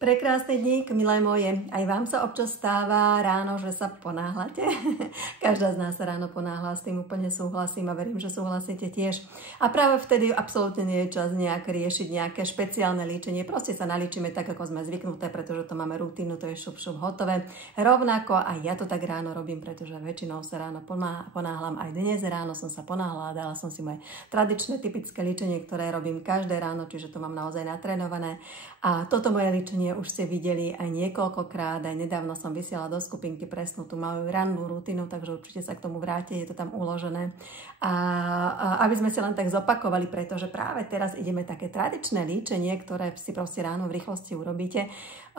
Prekrásny dník, milé moje. Aj vám sa občas stáva ráno, že sa ponáhľate? Každá z nás sa ráno ponáhľa, s tým úplne súhlasím a verím, že súhlasíte tiež. A práve vtedy absolútne nie je čas nejak riešiť nejaké špeciálne líčenie. Proste sa nalíčime tak, ako sme zvyknuté, pretože to máme rutínu, to je šup hotové. Rovnako aj ja to tak ráno robím, pretože väčšinou sa ráno ponáhľam. Aj dnes ráno som sa ponáhľala, dala som si moje tradičné typické líčenie, ktoré robím každé ráno, čiže to mám naozaj natrénované. A toto moje líčenie už ste videli aj niekoľkokrát, aj nedávno som vysielala do skupinky presnú tú moju rannú rutinu, takže určite sa k tomu vráte, je to tam uložené. A aby sme si len tak zopakovali, pretože práve teraz ideme také tradičné líčenie, ktoré si proste ráno v rýchlosti urobíte,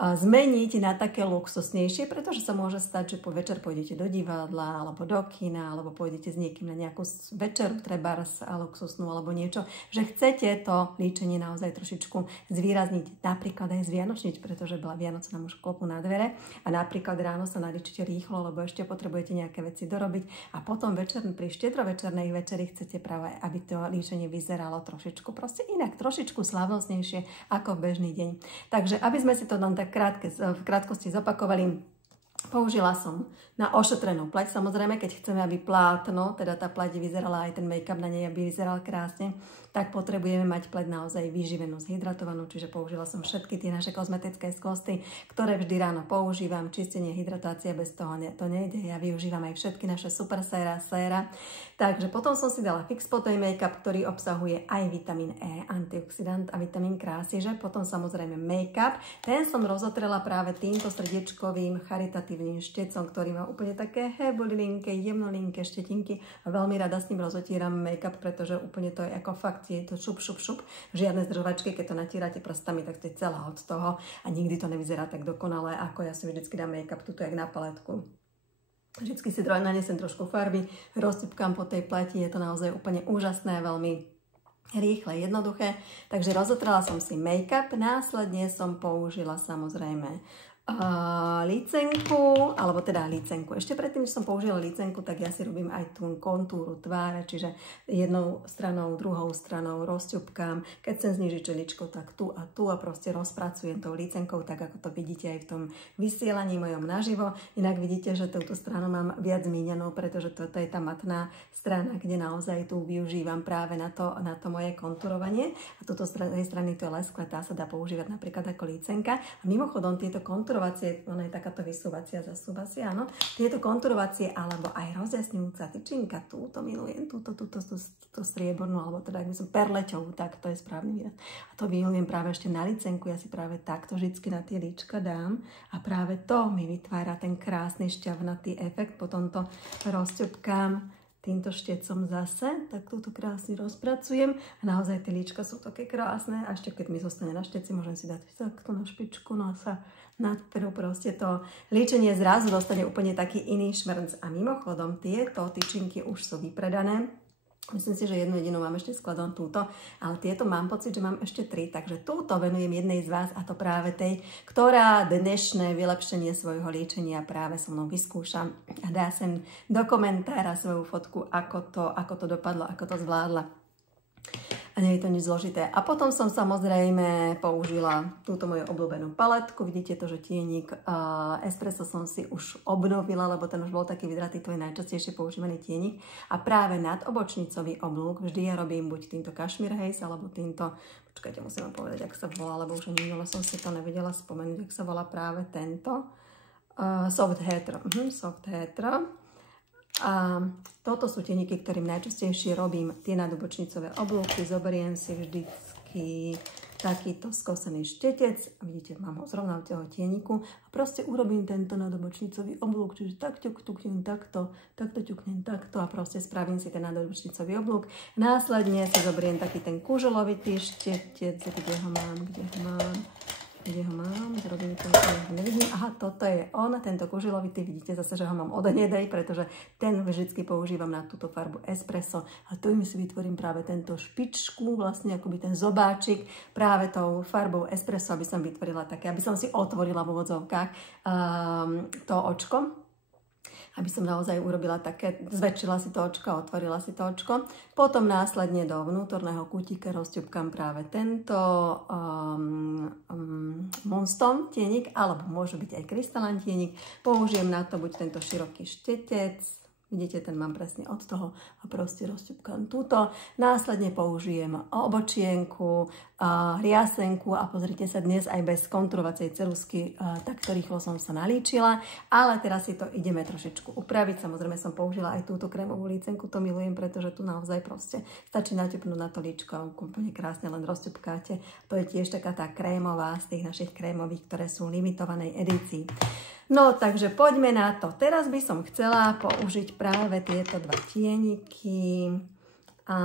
zmeniť na také luxusnejšie, pretože sa môže stať, že po večer pôjdete do divadla, alebo do kina, alebo pôjdete s niekým na nejakú večeru, trebárs a luxusnú, alebo niečo, že chcete to líčenie naozaj trošičku zvýrazniť, napríklad aj zvianočniť, pretože Vianoce nám už klopú na dvere a napríklad ráno sa nalíčite rýchlo, lebo ešte potrebujete nejaké veci dorobiť a potom večer pri štedrovečernej večeri chcete práve, aby to líčenie vyzeralo trošičku proste inak, trošičku slávnostnejšie ako v bežný deň. Takže aby sme si to len tak v krátkosti zopakovali, použila som na ošetrenú pleť, samozrejme, keď chceme, aby plátno, teda tá pleť vyzerala, aj ten make-up na nej, aby vyzeral krásne, tak potrebujeme mať pleť naozaj vyživenú, zhydratovanú, čiže použila som všetky tie naše kozmetické skvosty, ktoré vždy ráno používam, čistenie, hydratácia, bez toho to nejde, ja využívam aj všetky naše super séra. Takže potom som si dala Fix Potay make-up, ktorý obsahuje aj vitamín E, antioxidant a vitamín krásy, že potom samozrejme make-up, ten som rozotrela práve týmto srdiečkovým charitatívnym štecom, ktorý má úplne také hebolilinké, jemnolinké štetinky a veľmi rada s ním rozotieram make-up, pretože úplne to je ako fakt, je to šup. Žiadne zdržovačky, keď to natírate prstami, tak to je celá od toho a nikdy to nevyzerá tak dokonale, ako ja si vždycky dám make-up tuto jak na paletku. Vždycky si nanesem trošku farby, rozsypkám po tej pleti, je to naozaj úplne úžasné, veľmi rýchle, jednoduché. Takže rozotrela som si make-up, následne som použila samozrejme lícenku, alebo teda lícenku. Ešte predtým, než som použila lícenku, tak ja si robím aj tú kontúru tváre, čiže jednou stranou, druhou stranou rozťupkám. Keď chcem znižiť čeličko, tak tu a proste rozpracujem tou lícenkou, tak ako to vidíte aj v tom vysielaní mojom naživo. Inak vidíte, že túto stranu mám viac míňanú, pretože toto je tá matná strana, kde naozaj tu využívam práve na to moje kontúrovanie. A túto strany to je lesklé, tá sa dá používať napríklad ako lícenka. A mimochodom tieto konturovacie, ona je takáto vysúvacia, zasúvacia, áno. Tieto konturovacie alebo aj rozjasňujúca tyčinka, túto milujem, túto striebornú, alebo teda ak by som perleťovú, tak to je správny výraz. A to milujem práve ešte na licenku, ja si práve takto vždycky na tie líčka dám a práve to mi vytvára ten krásny šťavnatý efekt, potom to rozťupkám týmto štecom zase, tak túto krásne rozpracujem a naozaj tie líčka sú také krásne a ešte keď mi zostane na šteci, môžem si dať takto na špičku nosa, na ktorú proste to líčenie zrazu dostane úplne taký iný šmrnc. A mimochodom tieto tyčinky už sú vypredané. Myslím si, že jednu jedinú mám ešte skladom túto, ale tieto mám pocit, že mám ešte 3, takže túto venujem jednej z vás a to práve tej, ktorá dnešné vylepšenie svojho líčenia práve so mnou vyskúša a dá sem do komentára svoju fotku, ako to dopadlo, ako to zvládla. A nie je to nič zložité. A potom som samozrejme použila túto moju obľúbenú paletku. Vidíte to, že tienik Espresso som si už obnovila, lebo ten už bol taký vydratý, to je najčastejšie používaný tienik. A práve nad obočnicový oblúk vždy ja robím buď týmto Cashmere Haze, alebo týmto, počkajte, musím vám povedať, ak sa volá, lebo už ani minule som si to nevedela spomenúť, ak sa volá práve tento. Soft Hair. A toto sú tieniky, ktorým najčastejšie robím tie nadobočnicové oblúky. Zoberiem si vždycky takýto skosený štetec. Vidíte, mám ho zrovna od toho tieniku. A proste urobím tento nadobočnicový oblúk. Čiže takto ťuknem takto ťuknem takto a proste spravím si ten nadobočnicový oblúk. Následne si zoberiem taký ten kuželovitý štetec, kde ho mám. Zrobím to, nevidím. Aha, toto je on, tento kužilovitý, vidíte zase, že ho mám od hnedej, pretože ten vždycky používam na túto farbu Espresso a tu mi si vytvorím práve tento špičku, vlastne akoby ten zobáčik práve tou farbou Espresso, aby som vytvorila také, aby som si otvorila v úvodzovkách to očko. aby som naozaj urobila také, zväčšila si to očko, otvorila si to očko. Potom následne do vnútorného kútika rozťupkám práve tento Moonstone tienik, alebo môže byť aj krystalán tienik. Použijem na to buď tento široký štetec, vidíte, ten mám presne od toho a proste rozťupkám túto. Následne použijem obočienku, hliasenku a pozrite sa, dnes aj bez kontúrovacej ceruzky takto rýchlo som sa nalíčila, ale teraz si to ideme trošičku upraviť. Samozrejme som použila aj túto krémovú lícenku, to milujem, pretože tu naozaj proste stačí naťupnúť na to líčko a úplne krásne len rozťupkáte. To je tiež taká tá krémová z tých našich krémových, ktoré sú limitovanej edícii. No, takže poďme na to. Teraz by som chcela použiť práve tieto dva tieniky a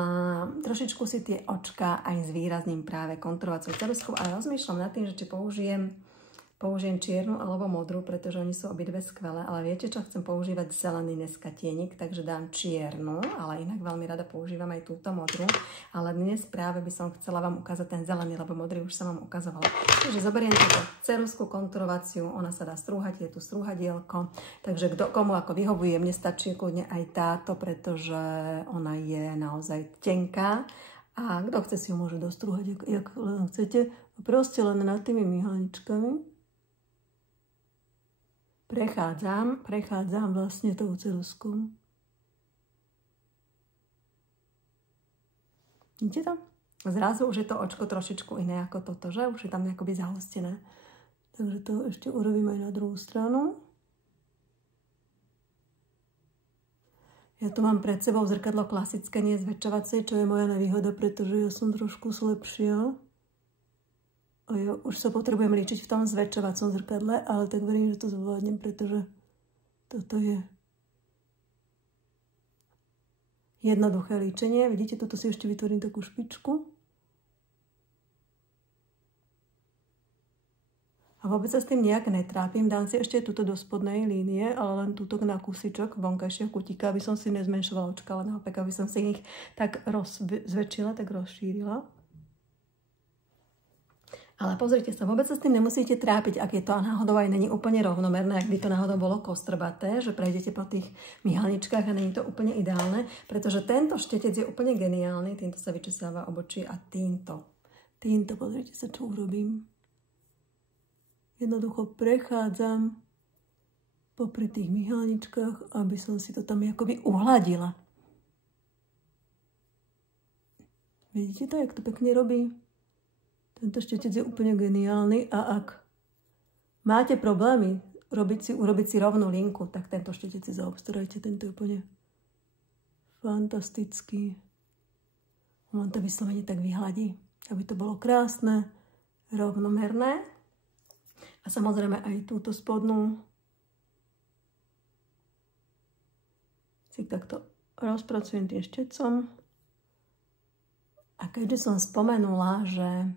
trošičku si tie očka aj zvýrazním práve kontúrovacou ceruzkou a rozmýšľam nad tým, že či použijem čiernu alebo modrú, pretože oni sú obidve skvelé, ale viete čo, chcem používať zelený dneska tienik, takže dám čiernu, ale inak veľmi rada používam aj túto modrú, ale dnes práve by som chcela vám ukázať ten zelený, lebo modrý už som vám ukazovala. Takže zoberiem túto ceruzku kontúrovaciu, ona sa dá strúhať, je tu strúhadielko, takže komu ako vyhovuje, mne stačí kľudne aj táto, pretože ona je naozaj tenká a kto chce si ju môže dostrúhať, jak len chcete, proste len nad tými myhalničkami. Prechádzam vlastne tou ceruzkou. Vidíte to? Zrazu už je to očko trošičku iné ako toto, že? Už je tam akoby zahustené. Takže to ešte urobím aj na druhú stranu. Ja tu mám pred sebou zrkadlo klasické, nie zväčšovacie, čo je moja nevýhoda, pretože ja som trošku slepšia. A ja už sa potrebujem líčiť v tom zväčšovacom zrkadle, ale tak verím, že to zvládnem, pretože toto je jednoduché líčenie. Vidíte, toto si ešte vytvorím takú špičku. A vôbec sa s tým nejak netrápim. Dám si ešte túto do spodnej línie, ale len túto na kúsičok vonkajšieho kutíka, aby som si nezmenšovala očka, ale naopak, aby som si ich tak zväčšila, tak rozšírila. Ale pozrite sa, vôbec sa s tým nemusíte trápiť, ak je to náhodou aj není úplne rovnomerné, ak by to náhodou bolo kostrbaté, že prejdete po tých myhalničkách a není to úplne ideálne, pretože tento štetec je úplne geniálny, týmto sa vyčesáva obočie a týmto, pozrite sa, čo urobím. Jednoducho prechádzam popri tých myhalničkách, aby som si to tam akoby uhladila. Vidíte to, jak to pekne robí? Tento štetec je úplne geniálny a ak máte problémy urobiť si rovnú linku, tak tento štetec si zaobstarajte. Tento je úplne fantastický. On to vyslovene tak vyhladí, aby to bolo krásne, rovnomerné. A samozrejme aj túto spodnú si takto rozpracujem tým štecom. A keďže som spomenula, že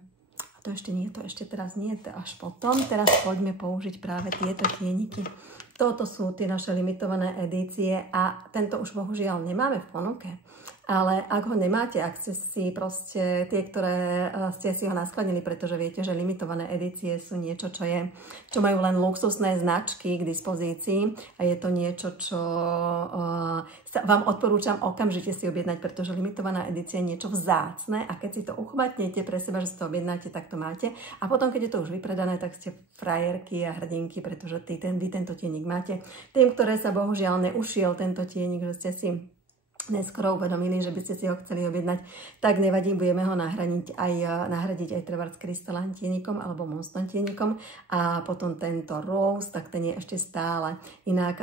to ešte teraz nie, to až potom. Teraz poďme použiť práve tieto tieniky. Toto sú tie naše limitované edície a tento už bohužiaľ nemáme v ponuke. Ale ak ho nemáte, ak ste si proste tie, ktoré ste si ho naskladnili, pretože viete, že limitované edície sú niečo, čo majú len luxusné značky k dispozícii a je to niečo, čo vám odporúčam okamžite si objednať, pretože limitovaná edícia je niečo vzácne a keď si to uchmatnete pre seba, že si to objednáte, tak to máte. A potom, keď je to už vypredané, tak ste frajerky a hrdinky, pretože vy tento tienik máte. Tým, ktoré sa bohužiaľ neušiel tento tienik, že ste si neskoro uvedomili, že by ste si ho chceli objednať, tak nevadí, budeme ho nahradiť aj trebárs krystalán tienikom alebo Moonstone tienikom a potom tento Rose, tak ten je ešte stále. Inak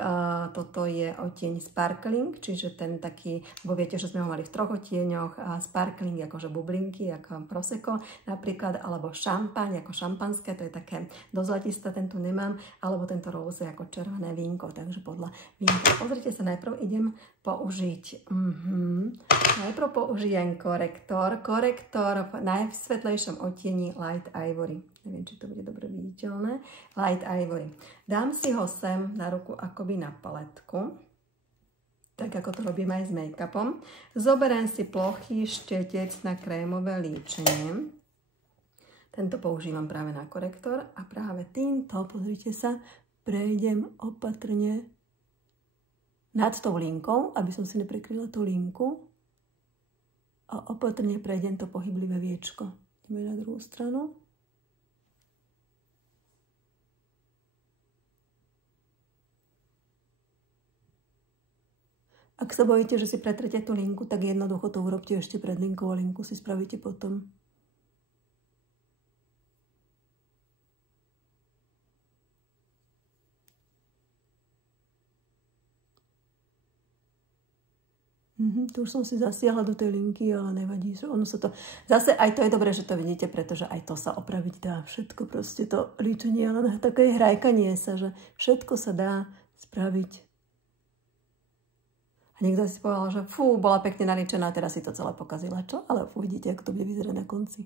toto je odtieň Sparkling, čiže ten taký, bo viete, že sme ho mali v troch odtieňoch, Sparkling akože bublinky, ako Prosecco napríklad, alebo šampaň ako šampanské, to je také do zlatista, ten tu nemám, alebo tento Rose ako červené vínko, takže podľa vínka. Pozrite sa, najprv idem použiť najprv použijem korektor v najsvetlejšom odtieni Light Ivory. Neviem, či to bude dobre viditeľné. Light Ivory. Dám si ho sem na ruku akoby na paletku, tak ako to robím aj s make-upom. Zoberiem si plochý štetec na krémové líčenie. Tento používam práve na korektor a práve týmto, pozrite sa, prejdem opatrne nad tou linkou, aby som si neprekryla tú linku. A opatrne prejdem to pohyblivé viečko. Ideme na druhú stranu. Ak sa bojíte, že si pretrete tú linku, tak jednoducho to urobte ešte pred linkou a linku si spravíte potom. Tu už som si zasiahla do tej linky, ale nevadí, že ono sa to... Zase aj to je dobré, že to vidíte, pretože aj to sa opraviť dá. Všetko proste to líčenie, ale také hrajkanie sa, že všetko sa dá spraviť. A niekto si povedal, že fú, bola pekne naličená, teraz si to celé pokazila. Čo? Ale uvidíte, ako to bude vyzerať na konci.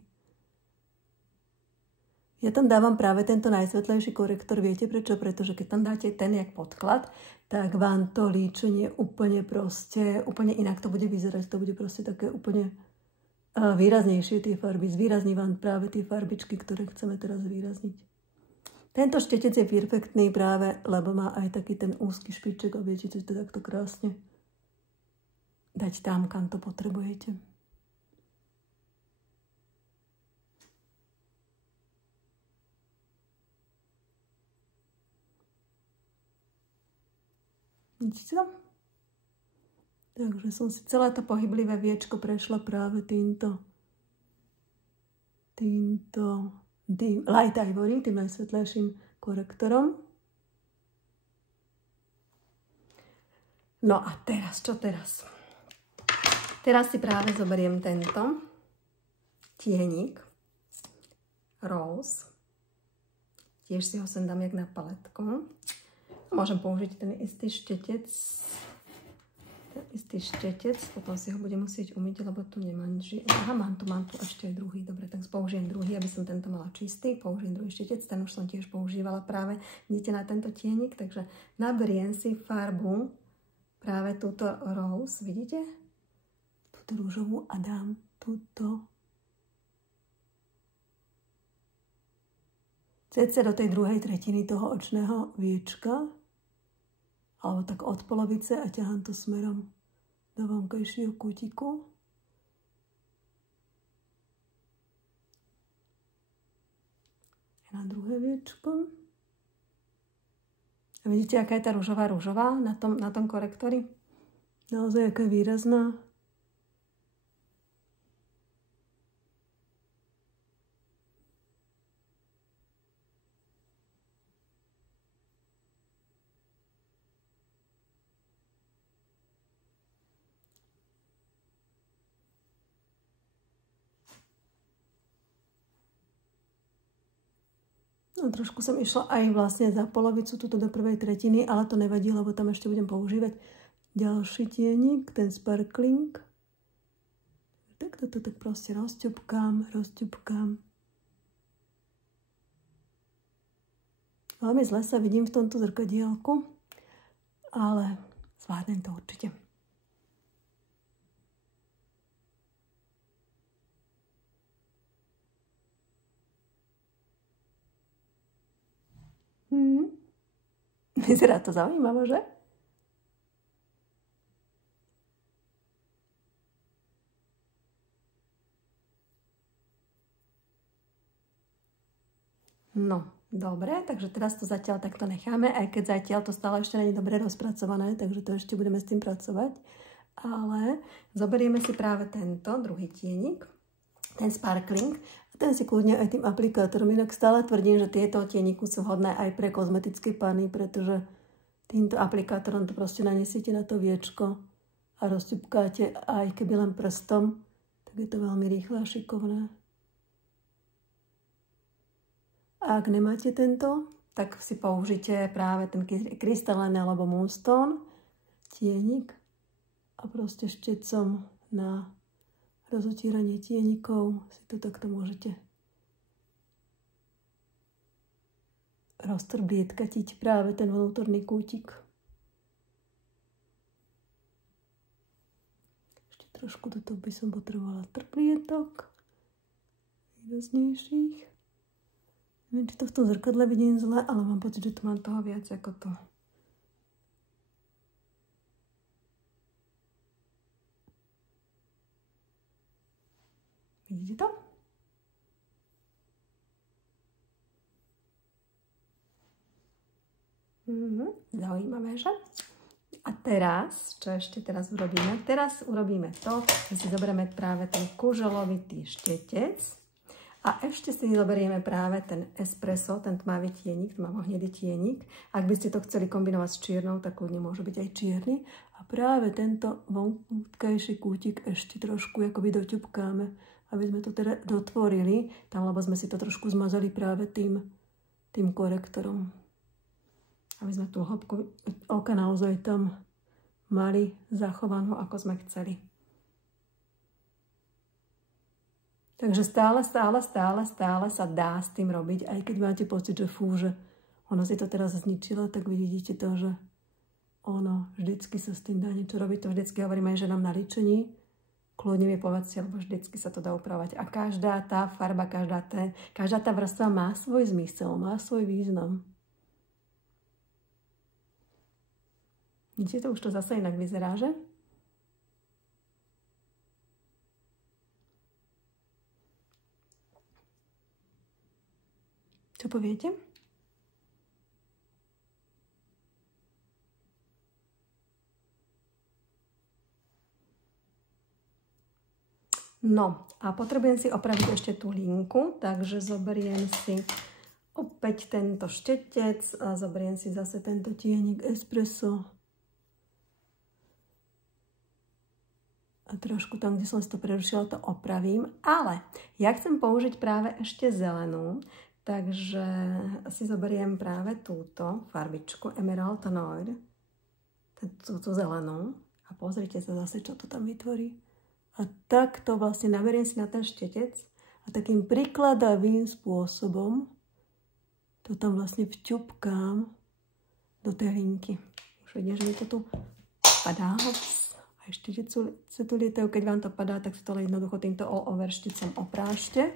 Ja tam dávam práve tento najsvetlejší korektor. Viete prečo? Pretože keď tam dáte ten jak podklad, tak vám to líčenie úplne inak to bude vyzerať. To bude proste také úplne výraznejšie tie farby. Zvýrazní vám práve tie farbičky, ktoré chceme teraz zvýrazniť. Tento štetec je perfektný práve, lebo má aj taký ten úzky špiček a viete, to takto krásne dať tam, kam to potrebujete. Vidíte to? Takže som si celé to pohyblivé viečko prešla práve týmto light ivory, tým najsvetlejším korektorom. No a teraz, čo teraz? Teraz si práve zoberiem tento tienik Rose. Tiež si ho sem dám jak na paletku. Môžem použiť ten istý štetec. Potom si ho budem musieť umyť, lebo tu nemám nič. Aha, mám tu ešte aj druhý. Dobre, tak použijem druhý, aby som tento mala čistý. Použijem druhý štetec, ten už som tiež používala práve. Vidíte na tento tienik, takže naberiem si farbu práve túto Rose, vidíte? Túto rúžovú a dám túto cca do tej druhej tretiny toho očného viečka, alebo tak od polovice a ťahám to smerom do vonkajšieho kútiku. Na druhé viečko. A vidíte, aká je tá rúžová na tom korektori? Naozaj, aká je výrazná. No, trošku som išla aj vlastne za polovicu, tuto do prvej tretiny, ale to nevadí, lebo tam ešte budem používať ďalší tienik, ten sparkling. Tak toto tak proste rozťupkám. Veľmi zle sa vidím v tomto zrkadielku, ale zvládnem to určite. Vyzerá to zaujímavé, že? No, dobre, takže teraz to zatiaľ takto necháme, aj keď zatiaľ to stále ešte nie je dobre rozpracované, takže to ešte budeme s tým pracovať. Ale zoberieme si práve tento druhý tienik, ten sparkling, a ten si kľudne aj tým aplikátorom. Inak stále tvrdím, že tieto tieniky sú hodné aj pre kozmetické pany, pretože týmto aplikátorom to proste nanesiete na to viečko a rozťupkáte, aj keby len prstom, tak je to veľmi rýchle a šikovné. A ak nemáte tento, tak si použite práve ten Crystalline alebo Moonstone tienik a proste štecom na rozotíranie tienikov si to takto môžete roztrblietkatiť práve ten vnútorný kútik. Ešte trošku toto by som potrebovala trblietok výraznejších. Neviem, či to v tom zrkadle vidím zle, ale mám pocit, že tu mám toho viac ako to. Vidíte to? Zaujímavé, že? A teraz, čo ešte teraz urobíme? Teraz urobíme to, že si zoberieme práve ten kuželovitý štetec a ešte si zoberieme práve ten espresso, ten tmavý tienik, tmavo-hnedý tienik. Ak by ste to chceli kombinovať s čiernou, tak kľudne môže byť aj čierny. A práve tento vonkajší kútik ešte trošku akoby doťupkáme, aby sme to teda dotvorili, tam, lebo sme si to trošku zmazali práve tým korektorom. Aby sme tú hĺbku oka naozaj tam mali zachovanú, ako sme chceli. Takže stále sa dá s tým robiť, aj keď máte pocit, že fú, že ono si to teraz zničilo, tak vidíte to, že ono vždycky sa s tým dá niečo robiť. To vždycky hovorím aj ženám na líčení. Kľudne mi povedzte, lebo vždycky sa to dá upravovať. A každá tá farba, každá tá vrstva má svoj zmysel, má svoj význam. Vidíte, to už to zase inak vyzerá, že? Čo poviete? No a potrebujem si opraviť ešte tú linku, takže zoberiem si opäť tento štetec a zoberiem si zase tento tienik espresso. A trošku tam, kde som si to prerušila, to opravím. Ale ja chcem použiť práve ešte zelenú, takže si zoberiem práve túto farbičku Emerald Noir, túto zelenú. A pozrite sa zase, čo to tam vytvorí. A takto vlastne naberiem si na ten štetec a takým prikladavým spôsobom to tam vlastne vťupkám do tej linky. Už vidím, že mi to tu padá. A ešte sa tu lietajú, keď vám to padá, tak si to jednoducho týmto all-over štecom oprášte.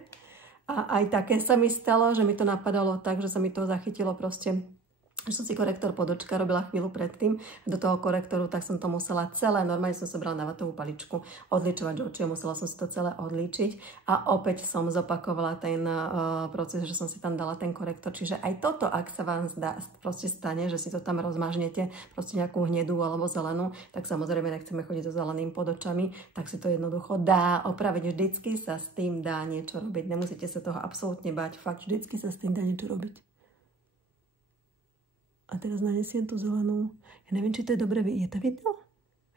A aj také sa mi stalo, že mi to napadalo tak, že sa mi to zachytilo proste, že som si korektor pod očka robila chvíľu predtým. Do toho korektoru tak som to musela celé, normálne som sobrala na vatovú paličku, odličovať oči, musela som si to celé odlíčiť. A opäť som zopakovala ten proces, že som si tam dala ten korektor. Čiže aj toto, ak sa vám proste stane, že si to tam rozmažnete, proste nejakú hnedú alebo zelenú, tak samozrejme nechceme chodiť so zeleným pod očami, tak si to jednoducho dá opraviť. Vždycky sa s tým dá niečo robiť. Nemusíte sa toho absolútne báť. Fakt, vždycky sa s tým dá niečo robiť. A teraz nanesiem tú zelenú. Ja neviem, či to je dobre. Je to vidno?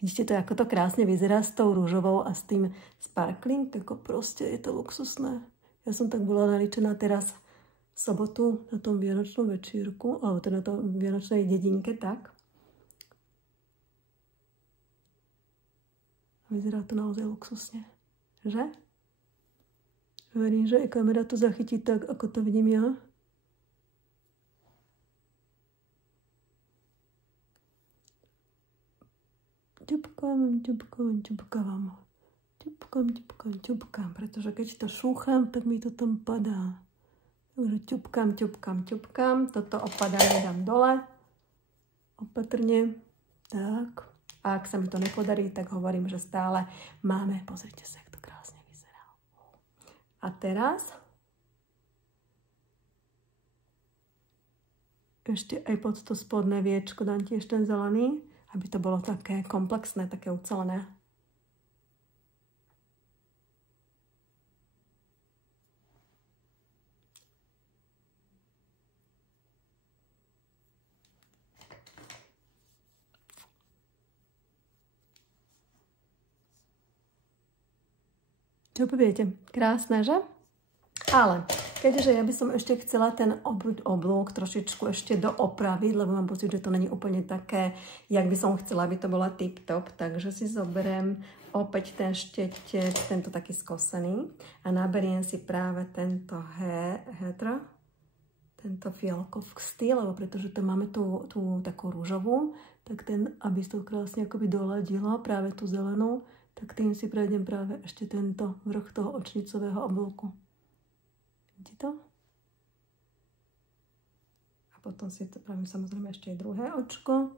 Vidíte to, ako to krásne vyzerá s tou rúžovou a s tým sparkling? Ako proste je to luxusné. Ja som tak bola naličená teraz v sobotu na tom vianočnom večírku, alebo teda na tom vianočnej dedinke, tak. Vyzerá to naozaj luxusne. Že? Verím, že aj kamera to zachytí tak, ako to vidím ja. Ťupkám, pretože keď to šúcham, tak mi to tam padá. Takže ťupkám, toto opadanie dám dole, opatrne, tak. A ak sa mi to nepodarí, tak hovorím, že stále máme, pozrite sa, jak to krásne vyzerá. A teraz ešte aj pod to spodné viečko dám tiež ten zelený, aby to bolo také komplexné, také ucelené. Čo poviete? Krásne, že? Ale keďže ja by som ešte chcela ten oblúk trošičku ešte doopraviť, lebo mám pocit, že to není úplne také, jak by som chcela, aby to bola tip-top, takže si zoberiem opäť ten štetec, tento taký skosený a naberiem si práve tento tento fialkovský, lebo pretože tam máme tú takú rúžovú, tak ten, aby to krásne akoby doladilo, práve tú zelenú, tak tým si prejdem práve ešte tento vrch toho očnicového oblúku. Vidíte to? A potom si to pravím samozrejme ešte aj druhé očko.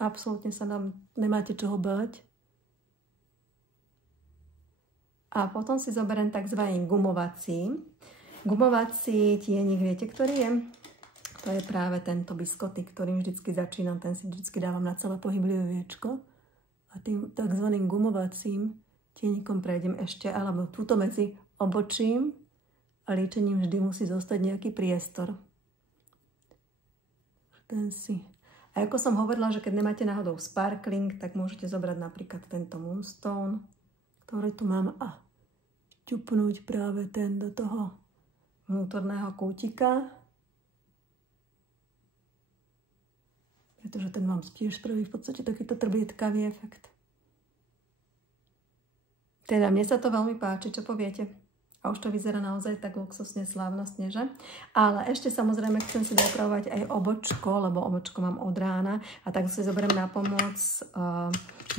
Absolútne sa nám nemáte čoho bať. A potom si zoberiem tzv. Gumovací. Gumovací tienik, viete, ktorý je? To je práve tento biskoty, ktorým vždycky začínam. Ten si vždycky dávam na celé pohyblivé viečko. A tým tzv. Gumovacím tienikom prejdem ešte, alebo túto medzi obočím a líčením vždy musí zostať nejaký priestor. Ten si. A ako som hovorila, že keď nemáte náhodou sparkling, tak môžete zobrať napríklad tento Moonstone, ktorý tu mám, a ťupnúť práve ten do toho vnútorného kútika. Pretože ten vám tiež spraví v podstate takýto trblietkavý efekt. Teda mne sa to veľmi páči, čo poviete. A už to vyzerá naozaj tak luxusne, slávnostne, že? Ale ešte samozrejme chcem si dopravovať aj obočko, lebo obočko mám od rána. A tak si zoberiem na pomoc.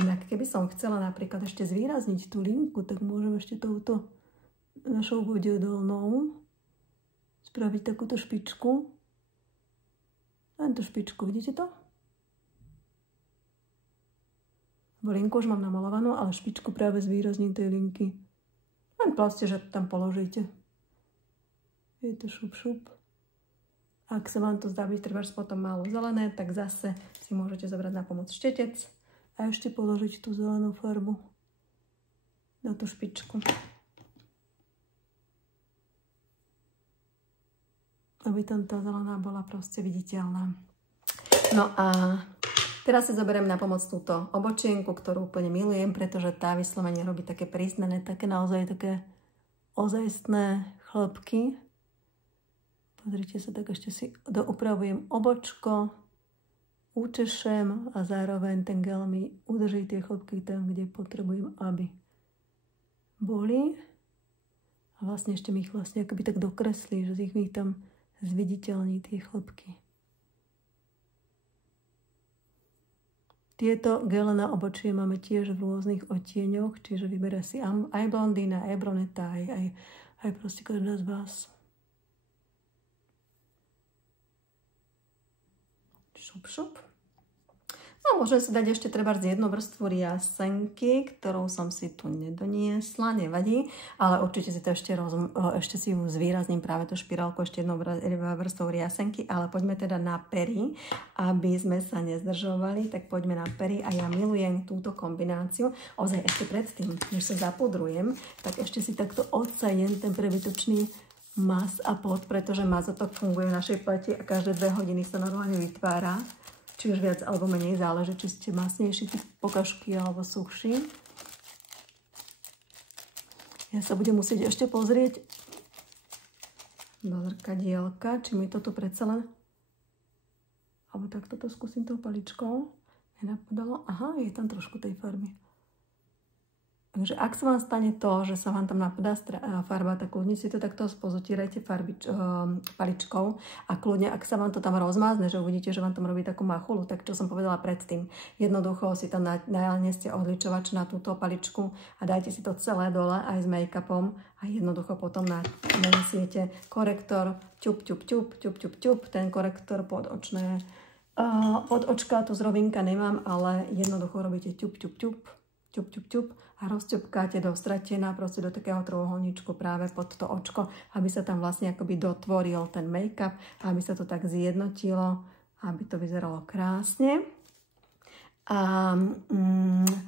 Inak keby som chcela napríklad ešte zvýrazniť tú linku, tak môžem ešte touto našou vodeodolnou spraviť takúto špičku. Len tú špičku, vidíte to? Linku už mám namalovanú, ale špičku práve zvýrazním tej linky. Len proste, že tam položíte. Je to šup, šup. Ak sa vám to zdá byť trebárs potom málo zelené, tak zase si môžete zobrať na pomoc štetec a ešte položiť tú zelenú farbu na tú špičku. Aby tam tá zelená bola proste viditeľná. No a teraz si zoberiem na pomoc túto obočienku, ktorú úplne milujem, pretože tá vyslovene robí také prísnené, také naozaj také ozajstné chlopky. Pozrite sa, tak ešte si doupravujem obočko, učešem a zároveň ten gel mi udrží tie chlopky tam, kde potrebujem, aby boli. A vlastne ešte mi ich vlastne akoby tak dokreslí, že ich mi tam zviditeľní tie chlopky. Tieto gele na obočie máme tiež v rôznych odtieňoch, čiže vyberá si aj blondína, aj bruneta, aj proste každá z vás. Šup, šup. No, môžem si dať ešte trebárs jednu vrstvu riasenky, ktorú som si tu nedoniesla, nevadí, ale určite si to ešte si ju zvýrazním práve tú špirálku, ešte jednou vrstvou riasenky, ale poďme teda na pery, aby sme sa nezdržovali, tak poďme na pery a ja milujem túto kombináciu. Ozaj ešte predtým, než sa zapudrujem, tak ešte si takto odsajem ten prebytočný mas a pot, pretože mazotok funguje v našej pleti a každé 2 hodiny sa normálne vytvára. Či už viac alebo menej záleží, či ste masnejší typ pokažky alebo suchší. Ja sa budem musieť ešte pozrieť do zrkadielka, či mi toto predsa len... Alebo tak toto skúsim tou paličkou. Nenapadalo. Aha, je tam trošku tej farby. Takže ak sa vám stane to, že sa vám tam napadá farba, tak kľudne si to takto spozotírajte paličkou a kľudne, ak sa vám to tam rozmázne, že uvidíte, že vám tam robí takú machulu, tak čo som povedala predtým, jednoducho si tam naneste odličovač na túto paličku a dajte si to celé dole aj s make-upom a jednoducho potom nanesiete korektor ťup, ťup, ťup, ťup, ťup, ťup, ten korektor pod očné. Pod očka tu z rovinka nemám, ale jednoducho robíte ťup, ťup, ťup, ťup, ťup, ťup a rozťupkáte do stratená, proste do takého trojuholníčku práve pod to očko, aby sa tam vlastne akoby dotvoril ten make-up, aby sa to tak zjednotilo, aby to vyzeralo krásne. A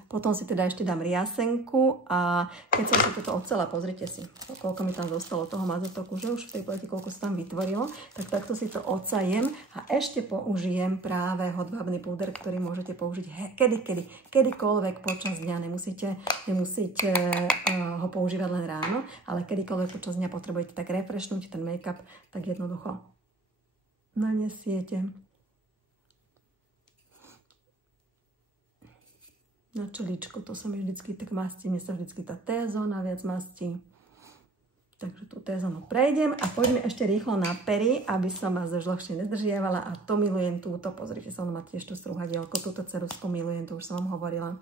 potom si teda ešte dám riasenku a keď som si toto odcela, pozrite si, koľko mi tam zostalo toho mazotoku, že už v tej pleti koľko sa tam vytvorilo, tak takto si to odsajem a ešte použijem práve hodvábny púder, ktorý môžete použiť kedykoľvek počas dňa, nemusíte ho používať len ráno, ale kedykoľvek počas dňa potrebujete tak refreshnúť ten make-up, tak jednoducho nanesiete na čeličko, to sa mi vždycky tak mastí, mne sa vždycky tá T-zóna viac mastí. Takže tú T-zónu prejdem a poďme ešte rýchlo na pery, aby som vás už dlhšie nedržiavala a to milujem túto, pozrite sa, ono má tiež tú strúhadielko, túto cerusku milujem, to už som vám hovorila.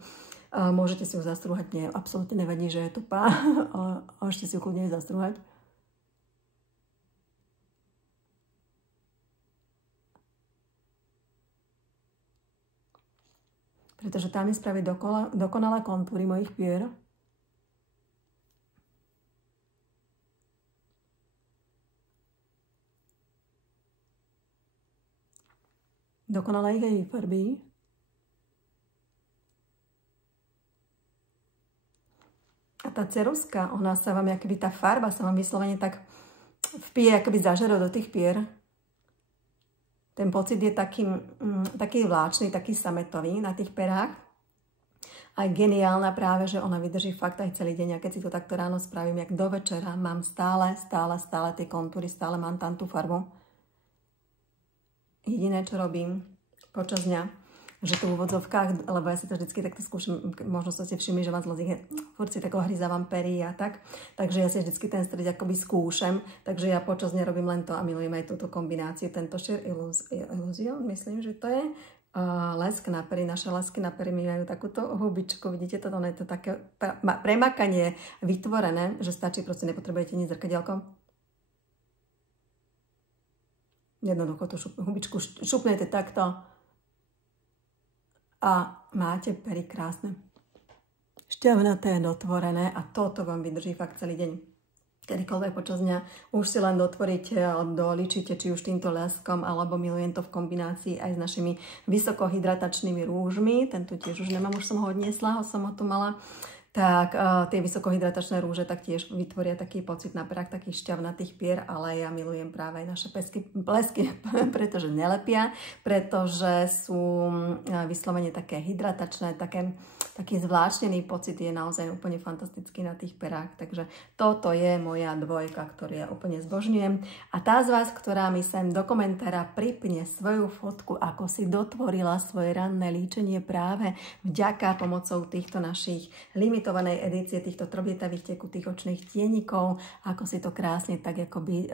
Môžete si ju zastrúhať, nie, absolútne nevadí, že je to pá, a ešte si ju kľudne zastrúhať. pretože tam mi spraví dokonalé kontúry mojich pier. Dokonale ich aj vyfarbí. A tá ceruska, ona sa vám, akoby tá farba sa vám vyslovene tak vpije, akoby zažero do tých pier. Ten pocit je taký vláčny, taký sametový na tých perách. A je geniálna práve, že ona vydrží fakt aj celý deň. A keď si to takto ráno spravím, jak do večera, mám stále tie kontúry, stále mám tam tú farbu. Jediné, čo robím počas dňa, že to v úvodzovkách, lebo ja si to vždycky takto skúšam, možno ste všimli, že vám zlozí, furt si tak ohryzávam pery a tak, takže ja si vždycky ten stred akoby skúšam, takže ja počas dňa robím len to a milujem aj túto kombináciu, tento Sheer Illusion, myslím, že to je lesk na pery, naše lesky na pery majú takúto hubičku, vidíte to, ono je to také premakanie vytvorené, že stačí, proste nepotrebujete nič zrkadielko. Jednoducho tú hubičku šupnete takto a máte pery krásne. Šťavnaté, dotvorené a toto vám vydrží fakt celý deň. Kedykoľvek počas dňa už si len dotvoríte, doličíte, či už týmto leskom, alebo milujem to v kombinácii aj s našimi vysokohydratačnými rúžmi. Tento tiež už nemám, už som ho odniesla, ho som ho tu mala. Tak tie vysokohydratačné rúže taktiež vytvoria taký pocit na perách takých šťavnatých pier, ale ja milujem práve aj naše blesky, pretože nelepia, pretože sú vyslovene také hydratačné, taký zvláštnený pocit je naozaj úplne fantastický na tých perách, takže toto je moja dvojka, ktorú ja úplne zbožňujem. A tá z vás, ktorá mi sem do komentára pripne svoju fotku, ako si dotvorila svoje ranné líčenie práve vďaka pomocou týchto našich limitovanej edície týchto trobietavých tekutých očných tienikov, ako si to krásne tak akoby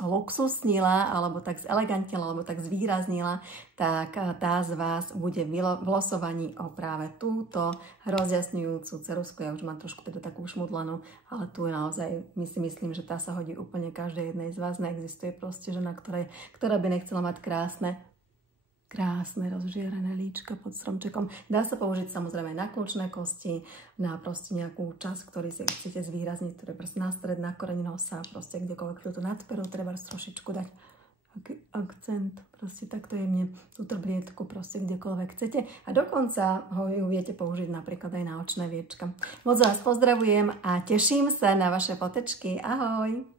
zluxusnila, alebo tak zelegantnila, alebo tak zvýraznila, tak tá z vás bude v losovaní o práve túto rozjasňujúcu ceruzku. Ja už mám trošku teda takú šmudlanú, ale tu je naozaj, myslím, že tá sa hodí úplne každej jednej z vás. Neexistuje proste žena, ktorá by nechcela mať krásne rozžiarené líčka pod stromčekom. Dá sa použiť samozrejme na kľúčné kosti, na proste nejakú časť, ktorý si chcete zvýrazniť, ktoré proste na stred, na koreň nosa, proste kdekoľvek túto nadperu treba trošičku dať akcent, proste takto jemne túto bliedku, proste kdekoľvek chcete. A dokonca ju viete použiť napríklad aj na očné viečka. Moc vás pozdravujem a teším sa na vaše fotečky. Ahoj!